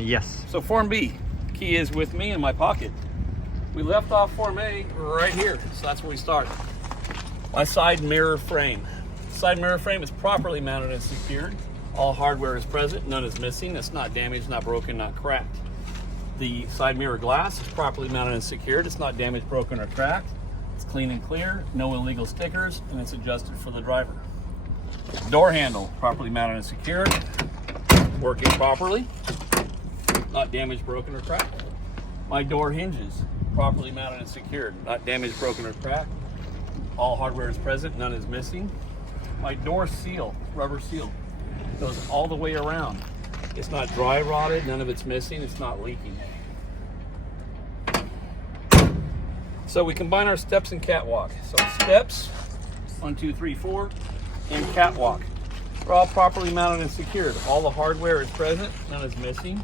Yes. So Form B, key is with me in my pocket. We left off Form A right here, so that's where we start. My side mirror frame. Side mirror frame is properly mounted and secured. All hardware is present, none is missing. It's not damaged, not broken, not cracked. The side mirror glass is properly mounted and secured. It's not damaged, broken, or cracked. It's clean and clear, no illegal stickers, and it's adjusted for the driver. Door handle, properly mounted and secured. Working properly, not damaged, broken, or cracked. My door hinges, properly mounted and secured, not damaged, broken, or cracked. All hardware is present, none is missing. My door seal, rubber seal, goes all the way around. It's not dry rotted, none of it's missing, it's not leaking. So we combine our steps and catwalk. So steps, 1, 2, 3, 4, and catwalk. They're all properly mounted and secured. All the hardware is present, none is missing.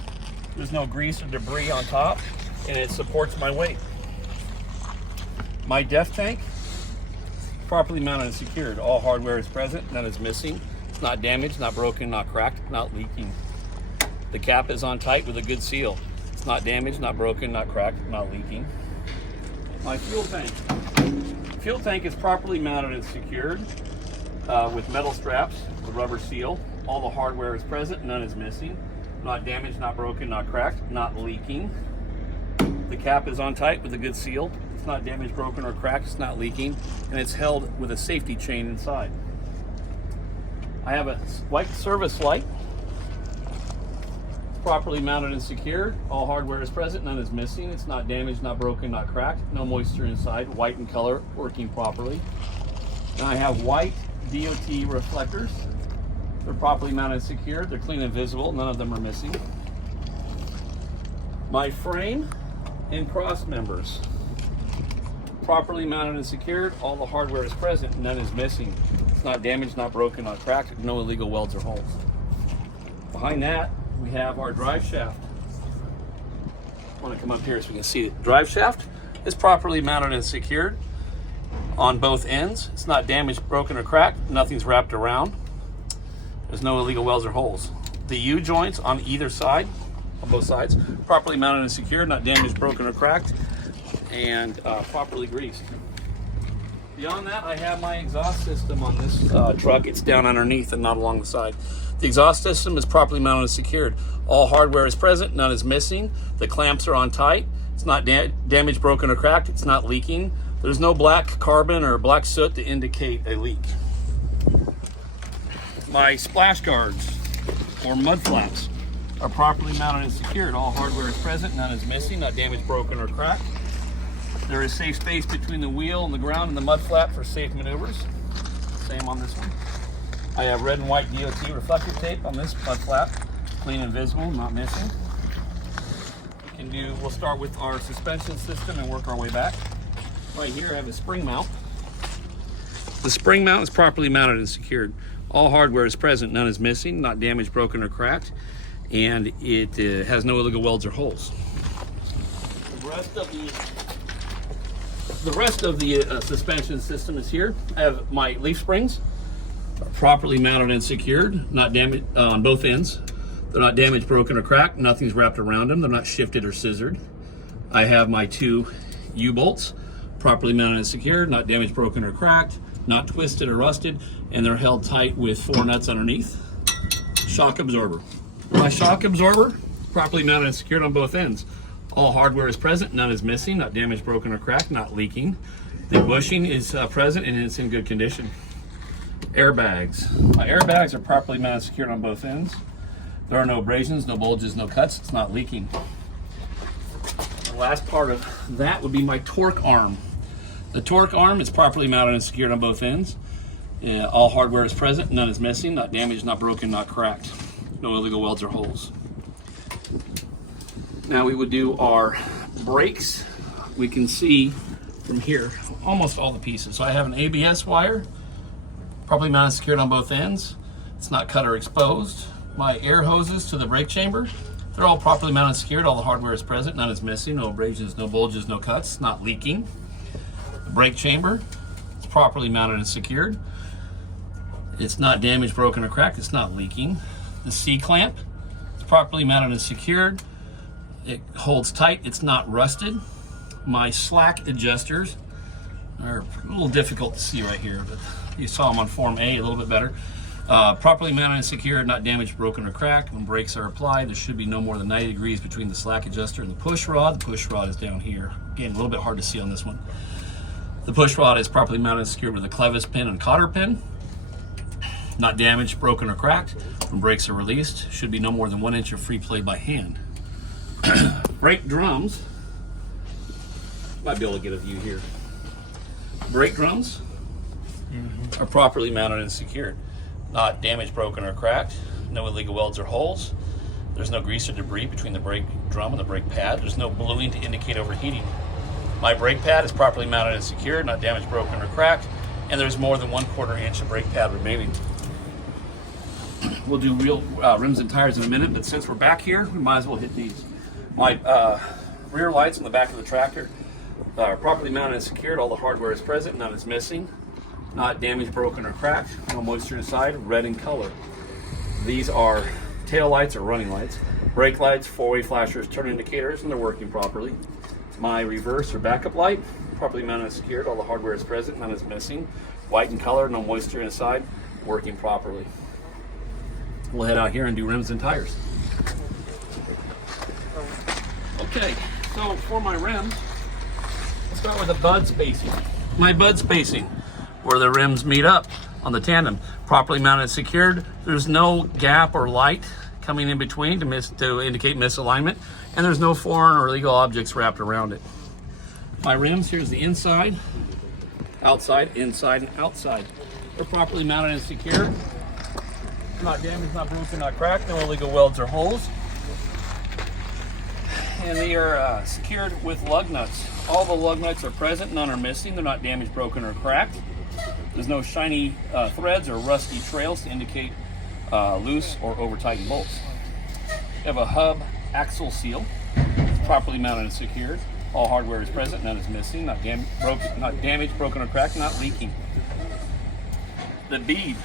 There's no grease or debris on top, and it supports my weight. My def tank, properly mounted and secured. All hardware is present, none is missing. It's not damaged, not broken, not cracked, not leaking. The cap is on tight with a good seal. It's not damaged, not broken, not cracked, not leaking. My fuel tank. Fuel tank is properly mounted and secured with metal straps with rubber seal. All the hardware is present, none is missing. Not damaged, not broken, not cracked, not leaking. The cap is on tight with a good seal. It's not damaged, broken, or cracked, it's not leaking, and it's held with a safety chain inside. I have a white service light. Properly mounted and secured. All hardware is present, none is missing. It's not damaged, not broken, not cracked. No moisture inside, white in color, working properly. And I have white DOT reflectors. They're properly mounted and secured. They're clean and visible, none of them are missing. My frame and cross members. Properly mounted and secured. All the hardware is present, none is missing. It's not damaged, not broken, not cracked. No illegal welds or holes. Behind that, we have our drive shaft. I want to come up here so we can see it. Drive shaft is properly mounted and secured on both ends. It's not damaged, broken, or cracked. Nothing's wrapped around. There's no illegal welds or holes. The U-joints on either side, on both sides, properly mounted and secured, not damaged, broken, or cracked, and properly greased. Beyond that, I have my exhaust system on this truck. It's down underneath and not along the side. The exhaust system is properly mounted and secured. All hardware is present, none is missing. The clamps are on tight. It's not damaged, broken, or cracked. It's not leaking. There's no black carbon or black soot to indicate a leak. My splash guards or mud flaps are properly mounted and secured. All hardware is present, none is missing, not damaged, broken, or cracked. There is safe space between the wheel and the ground and the mud flap for safe maneuvers. Same on this one. I have red and white DOT reflective tape on this mud flap, clean and visible, not missing. We'll start with our suspension system and work our way back. Right here I have a spring mount. The spring mount is properly mounted and secured. All hardware is present, none is missing, not damaged, broken, or cracked, and it has no illegal welds or holes. The rest of the suspension system is here. I have my leaf springs, properly mounted and secured, not damaged on both ends. They're not damaged, broken, or cracked. Nothing's wrapped around them. They're not shifted or scissored. I have my 2 U-bolts, properly mounted and secured, not damaged, broken, or cracked, not twisted or rusted, and they're held tight with 4 nuts underneath. Shock absorber. My shock absorber, properly mounted and secured on both ends. All hardware is present, none is missing, not damaged, broken, or cracked, not leaking. The bushing is present and it's in good condition. Airbags. My airbags are properly mounted and secured on both ends. There are no abrasions, no bulges, no cuts. It's not leaking. The last part of that would be my torque arm. The torque arm is properly mounted and secured on both ends. All hardware is present, none is missing, not damaged, not broken, not cracked. No illegal welds or holes. Now we would do our brakes. We can see from here almost all the pieces. So I have an ABS wire, properly mounted and secured on both ends. It's not cut or exposed. My air hoses to the brake chamber, they're all properly mounted and secured. All the hardware is present, none is missing, no abrasions, no bulges, no cuts, not leaking. The brake chamber is properly mounted and secured. It's not damaged, broken, or cracked. It's not leaking. The C-clamp is properly mounted and secured. It holds tight, it's not rusted. My slack adjusters are a little difficult to see right here, but you saw them on Form A a little bit better. Properly mounted and secured, not damaged, broken, or cracked. When brakes are applied, there should be no more than 90 degrees between the slack adjuster and the push rod. The push rod is down here. Again, a little bit hard to see on this one. The push rod is properly mounted and secured with a clevis pin and cotter pin. Not damaged, broken, or cracked. When brakes are released, should be no more than 1 inch of free play by hand. Brake drums, might be able to get a view here. Brake drums are properly mounted and secured. Not damaged, broken, or cracked. No illegal welds or holes. There's no grease or debris between the brake drum and the brake pad. There's no bluing to indicate overheating. My brake pad is properly mounted and secured, not damaged, broken, or cracked, and there's more than 1/4 inch of brake pad remaining. We'll do real rims and tires in a minute, but since we're back here, we might as well hit these. My rear lights on the back of the tractor are properly mounted and secured. All the hardware is present, none is missing. Not damaged, broken, or cracked. No moisture inside, red in color. These are tail lights or running lights. Brake lights, four-way flashers, turn indicators, and they're working properly. My reverse or backup light, properly mounted and secured. All the hardware is present, none is missing. White in color, no moisture inside, working properly. We'll head out here and do rims and tires. Okay, so for my rims, let's start with the bud spacing. My bud spacing, where the rims meet up on the tandem, properly mounted and secured. There's no gap or light coming in between to indicate misalignment, and there's no foreign or illegal objects wrapped around it. My rims, here's the inside, outside, inside, and outside. They're properly mounted and secured. Not damaged, not broken, not cracked, no illegal welds or holes. And they are secured with lug nuts. All the lug nuts are present, none are missing. They're not damaged, broken, or cracked. There's no shiny threads or rusty trails to indicate loose or over-tightened bolts. We have a hub axle seal, properly mounted and secured. All hardware is present, none is missing. Not damaged, broken, or cracked, not leaking. The bead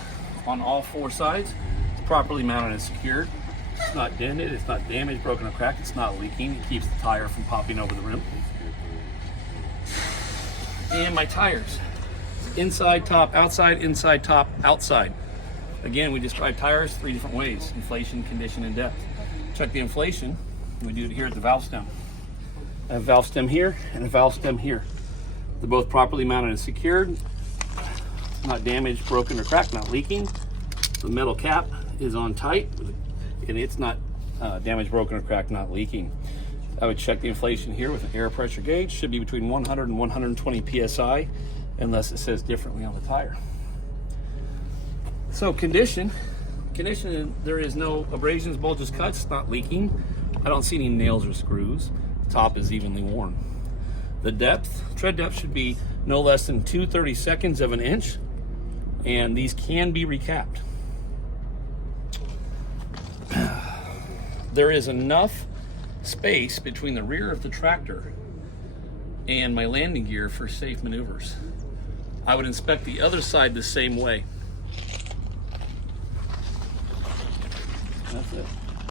on all four sides is properly mounted and secured. It's not dented, it's not damaged, broken, or cracked, it's not leaking. It keeps the tire from popping over the rim. And my tires, inside, top, outside, inside, top, outside. Again, we describe tires 3 different ways: inflation, condition, and depth. Check the inflation. We do it here at the valve stem. I have a valve stem here and a valve stem here. They're both properly mounted and secured. Not damaged, broken, or cracked, not leaking. The metal cap is on tight, and it's not damaged, broken, or cracked, not leaking. I would check the inflation here with an air pressure gauge. Should be between 100 and 120 psi, unless it says differently on the tire. So condition, there is no abrasions, bulges, cuts, not leaking. I don't see any nails or screws. Top is evenly worn. The depth, tread depth should be no less than 2/32 of an inch, and these can be recapped. There is enough space between the rear of the tractor and my landing gear for safe maneuvers. I would inspect the other side the same way. That's it.